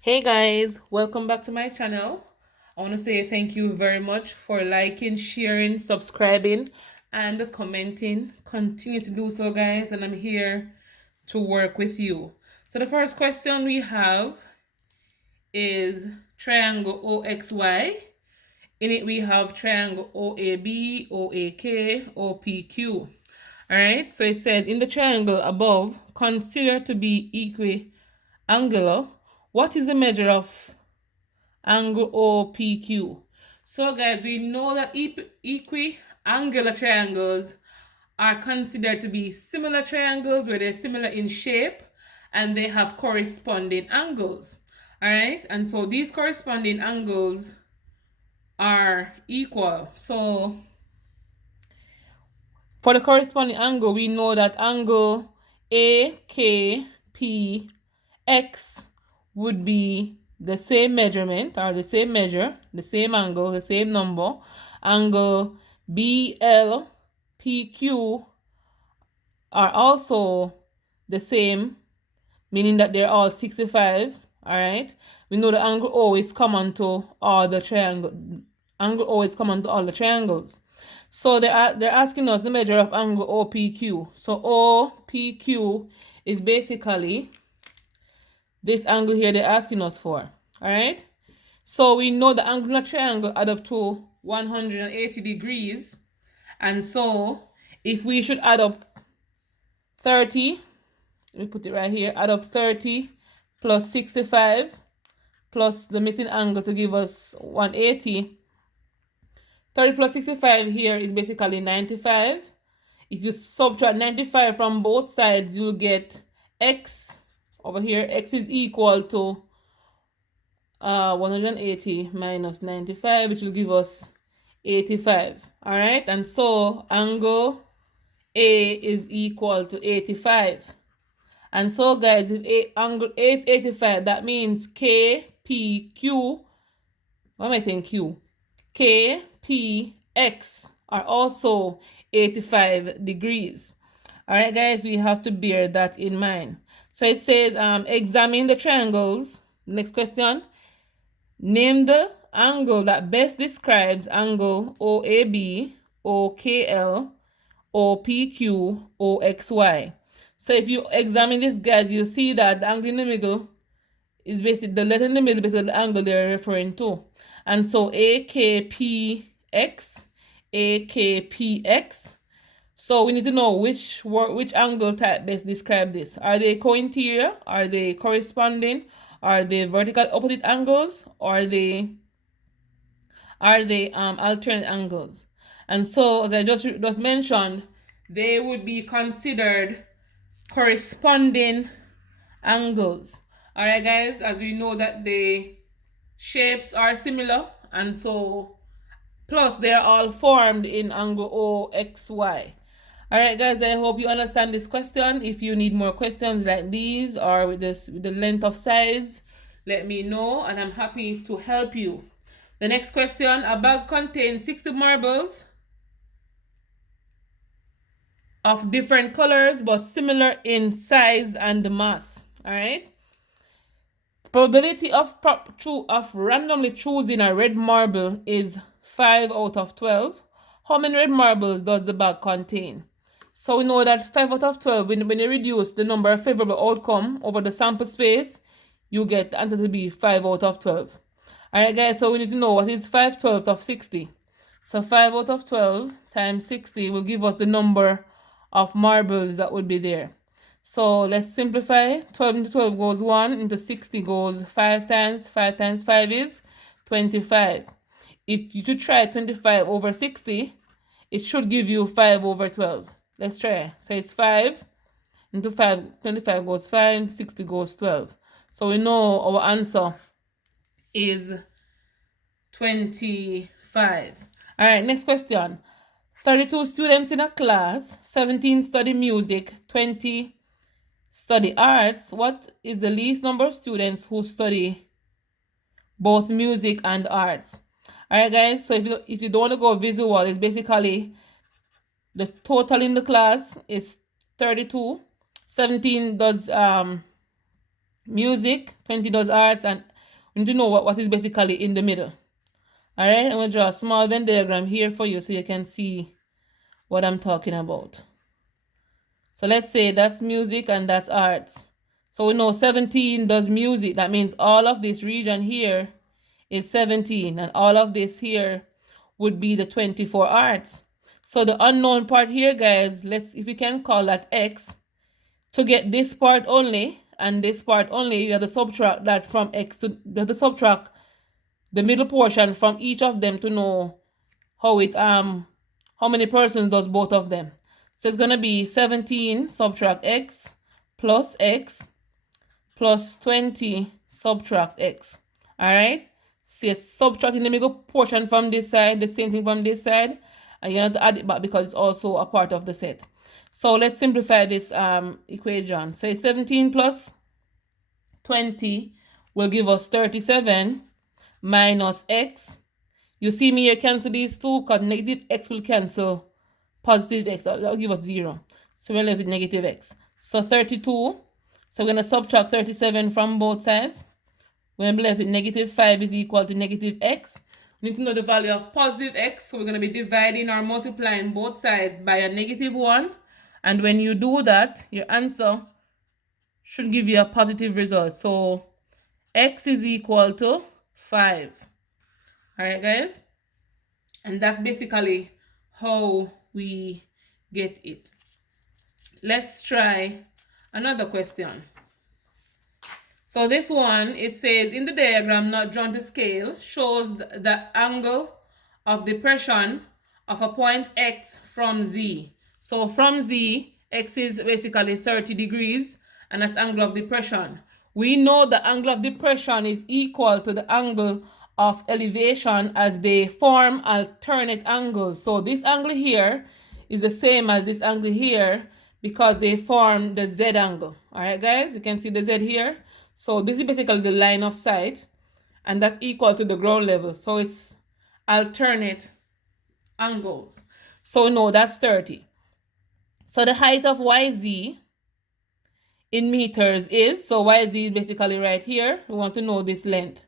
Hey guys, welcome back to my channel. I want to say thank you very much for liking, sharing, subscribing, and commenting. Continue to do so, guys, and I'm here to work with you. So the first question we have is triangle OXY. In it, we have triangle OAB, OAK, OPQ. All right, so it says in the triangle above, consider to be equiangular. What is the measure of angle OPQ? So, guys, we know that equiangular triangles are considered to be similar triangles where they're similar in shape and they have corresponding angles. All right, and so these corresponding angles are equal. So for the corresponding angle, we know that angle AKPX would be the same measurement or the same measure, the same angle, the same number. Angle BLPQ are also the same, meaning that they're all 65. All right. We know the angle O is common to all the triangle. Angle O is common to all the triangles. So they're asking us the measure of angle OPQ. So OPQ is basically this angle here they're asking us for. All right. So we know the angle of triangle add up to 180 degrees. And so if we should add up 30, let me put it right here, add up 30 plus 65 plus the missing angle to give us 180. 30 plus 65 here is basically 95. If you subtract 95 from both sides, you'll get x. Over here, x is equal to 180 minus 95, which will give us 85. All right, and so angle A is equal to 85. And so, guys, if angle A is 85, that means KPQ, what am I saying Q? KPX are also 85 degrees. All right, guys, we have to bear that in mind. So it says, examine the triangles. Next question. Name the angle that best describes angle OAB, OKL, OPQ, OXY. So if you examine this, guys, you'll see that the angle in the middle is basically the letter in the middle, basically the angle they're referring to. And so AKPX, AKPX. So we need to know which angle type best describe this. Are they co-interior? Are they corresponding? Are they vertical opposite angles? Or are they alternate angles? And so, as I just mentioned, they would be considered corresponding angles. All right, guys, as we know that the shapes are similar, and so plus they're all formed in angle OXY. All right, guys, I hope you understand this question. If you need more questions like these or with the length of size, let me know and I'm happy to help you. The next question, a bag contains 60 marbles of different colors but similar in size and mass. All right. Probability of randomly choosing a red marble is 5 out of 12. How many red marbles does the bag contain? So we know that 5 out of 12, when you reduce the number of favorable outcome over the sample space, you get the answer to be 5 out of 12. Alright, guys, so we need to know what is 5/12 of 60. So 5 out of 12 times 60 will give us the number of marbles that would be there. So let's simplify. 12 into 12 goes 1, into 60 goes 5 times 5 is 25. If you should try 25 over 60, it should give you 5 over 12. Let's try. So it's 5 into 5, 25 goes 5, 60 goes 12. So we know our answer is 25. All right, next question. 32 students in a class, 17 study music, 20 study arts. What is the least number of students who study both music and arts? All right, guys, so if you don't want to go visual, it's basically the total in the class is 32. 17 does music, 20 does arts, and We need to know what is basically in the middle. All right, I'm going to draw a small Venn diagram here for you so you can see what I'm talking about. So let's say that's music and that's arts. So we know 17 does music. That means all of this region here is 17, and all of this here would be the 24 arts. So the unknown part here, guys, if we can call that X, to get this part only and this part only, you have to subtract that from X you have to subtract the middle portion from each of them to know how many persons does both of them. So it's gonna be 17 subtract X plus 20 subtract X. Alright? So subtracting the middle portion from this side, the same thing from this side, and you have to add it back because it's also a part of the set. So let's simplify this equation. So 17 plus 20 will give us 37 minus X. You see me here cancel these two because negative X will cancel positive X. That'll give us 0. So we're left with negative X. So 32. So we're going to subtract 37 from both sides. We're going to be left with negative 5 is equal to negative X. We need to know the value of positive X. So we're going to be dividing or multiplying both sides by a negative 1. And when you do that, your answer should give you a positive result. So X is equal to 5. Alright, guys? And that's basically how we get it. Let's try another question. So this one, it says, in the diagram not drawn to scale, shows the angle of depression of a point X from Z. So from Z, X is basically 30 degrees, and that's angle of depression. We know the angle of depression is equal to the angle of elevation as they form alternate angles. So this angle here is the same as this angle here because they form the Z angle. All right, guys, you can see the Z here. So this is basically the line of sight, and that's equal to the ground level. So it's alternate angles. So no, that's 30. So the height of YZ in meters is, so YZ is basically right here. We want to know this length.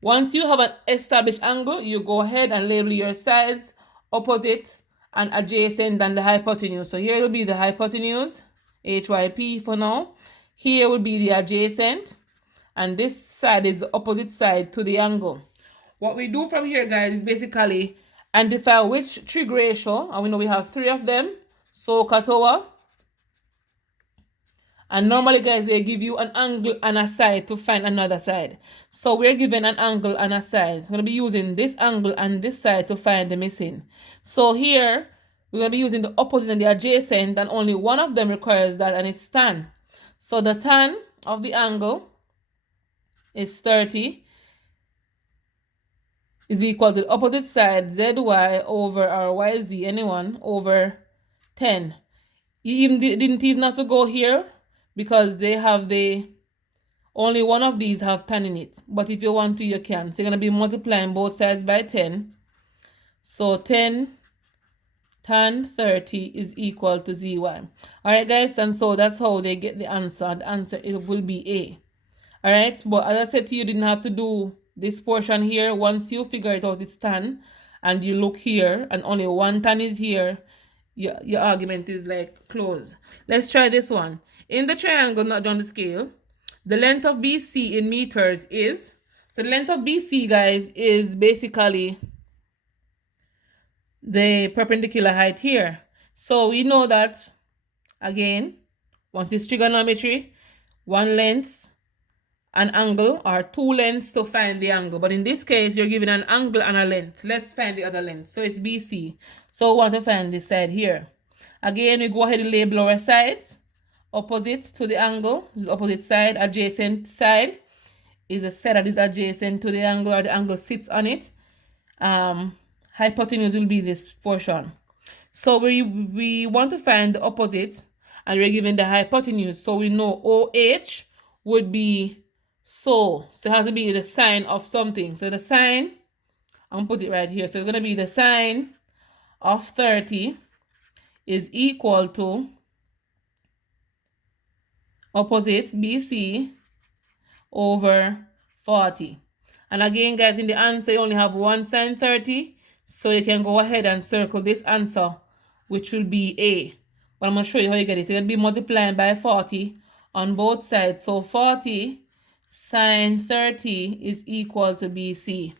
Once you have an established angle, you go ahead and label your sides, opposite, and adjacent, and the hypotenuse. So here will be the hypotenuse, HYP for now. Here will be the adjacent, and this side is the opposite side to the angle. What we do from here, guys, is basically identify which trig ratio, and we know we have 3 of them, so Katoa. And normally, guys, they give you an angle and a side to find another side. So we're given an angle and a side. We're going to be using this angle and this side to find the missing. So here, we're going to be using the opposite and the adjacent, and only one of them requires that, and it's tan. So the tan of the angle is 30 is equal to the opposite side, ZY over our YZ, anyone, over 10. You didn't even have to go here, because they have only one of these have 10 in it. But if you want to, you can. So you're going to be multiplying both sides by 10. So 10 tan 30 is equal to ZY. Alright, guys, and so that's how they get the answer. The answer it will be A. Alright, but as I said to you, you didn't have to do this portion here. Once you figure it out, it's tan, and you look here, and only one tan is here, your argument is like closed. Let's try this one. In the triangle not drawn to scale, the length of BC in meters is, so the length of BC, guys, is basically the perpendicular height here. So we know that, again, once it's trigonometry, one length, an angle, or 2 lengths to find the angle. But in this case, you're given an angle and a length. Let's find the other length. So it's BC. So we want to find this side here. Again, we go ahead and label our sides. Opposite to the angle, this is opposite side. Adjacent side is the side that is adjacent to the angle, or the angle sits on it. Hypotenuse will be this portion. So we want to find the opposite, and we're given the hypotenuse. So we know OH would be so it has to be the sine of something. So the sine, I'm gonna put it right here. So it's gonna be the sine of 30 is equal to opposite BC over 40. And again, guys, in the answer, you only have one sine 30. So you can go ahead and circle this answer, which will be A. But I'm going to show you how you get it. You're going to be multiplying by 40 on both sides. So 40 sine 30 is equal to BC.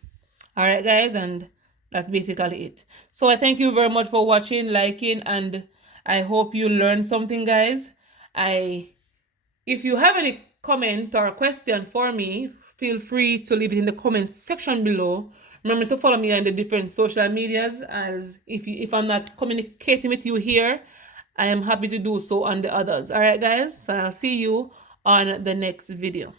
All right, guys, and that's basically it. So I thank you very much for watching, liking, and I hope you learned something, guys. If you have any comment or question for me, feel free to leave it in the comment section below. Remember to follow me on the different social medias, as if I'm not communicating with you here, I am happy to do so on the others. All right, guys, so I'll see you on the next video.